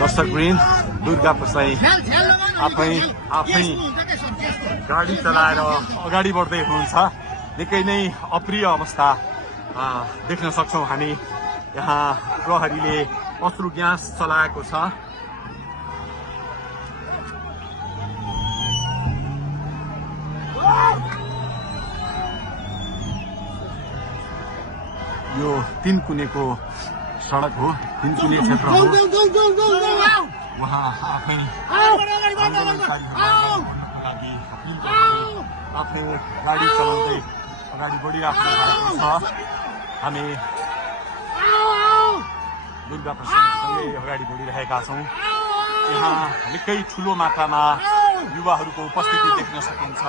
दर्शकवृन्द दुर्गा प्रसाई आफै गाडी चलाएर अगाडि बढ्दै हुनुहुन्छ। निकै नै अप्रिय अवस्था देख्न सक्छौं हामी। यहाँ प्रहरीले अश्रु ग्यास चलाएको छ। यो तीनकुनेको सडक हो, तीनकुने क्षेत्र हो। उहाँ आफै आफै गाडी चलाउँदै अगाडि बढिराख्नु भएको छ। हामी दुर्गा प्रसादसँगै अगाडि बढिरहेका छौँ। यहाँ निकै ठुलो मात्रामा युवाहरूको उपस्थिति देख्न सकिन्छ।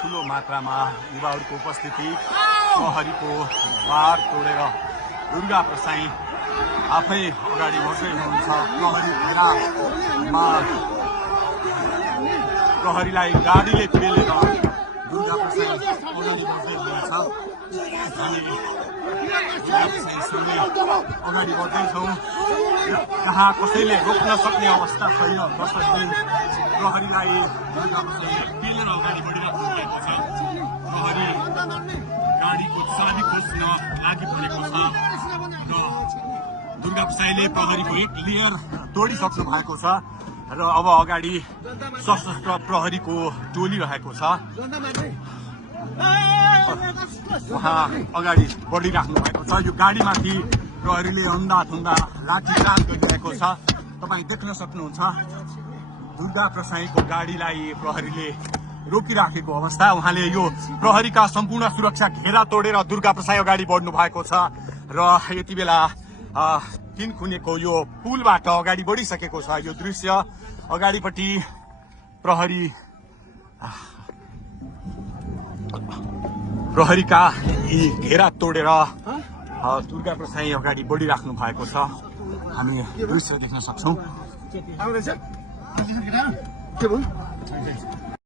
ठुलो मात्रामा युवाहरूको उपस्थिति, प्रहरीको बार तोडेर दुर्गा प्रसाई आफै अगाडि बढ्दै हुनुहुन्छ। प्रहरीलाई गाडीले पेलेर दुर्गा प्रसाई अगाडि बढ्दै हुनुहुन्छ। हामी अगाडि बढ्दैछौँ। यहाँ कसैले रोक्न सक्ने अवस्था छैन। प्रहरीलाई दुर्गा प्रसाई पेलेर अगाडि बढिरहेको भएको छ। प्रहरी गाडीको चाबी खोज्न लागि परेको छ र दुर्गा प्रसाईले प्रहरीको एक लेयर तोडिसक्नु भएको छ र अब अगाडि सशस्त्र प्रहरीको टोली रहेको छ। उहाँ अगाडि बढिराख्नु भएको छ। यो गाडीमाथि प्रहरीले अन्धाधुन्दा लाठीचार्ज गरिरहेको छ। तपाईँ देख्न सक्नुहुन्छ दुर्गा प्रसाईको गाडीलाई प्रहरीले रोकिराखेको अवस्था। उहाँले यो प्रहरीका सम्पूर्ण सुरक्षा घेरा तोडेर दुर्गा प्रसाई अगाडि बढ्नु भएको छ र यति बेला तीनकुनेको यो पुलबाट अगाडि बढिसकेको छ। यो दृश्य अगाडिपट्टि प्रहरीका यी घेरा तोडेर दुर्गा प्रसाई अगाडि बढिराख्नु भएको छ। हामी दृश्य देख्न सक्छौं।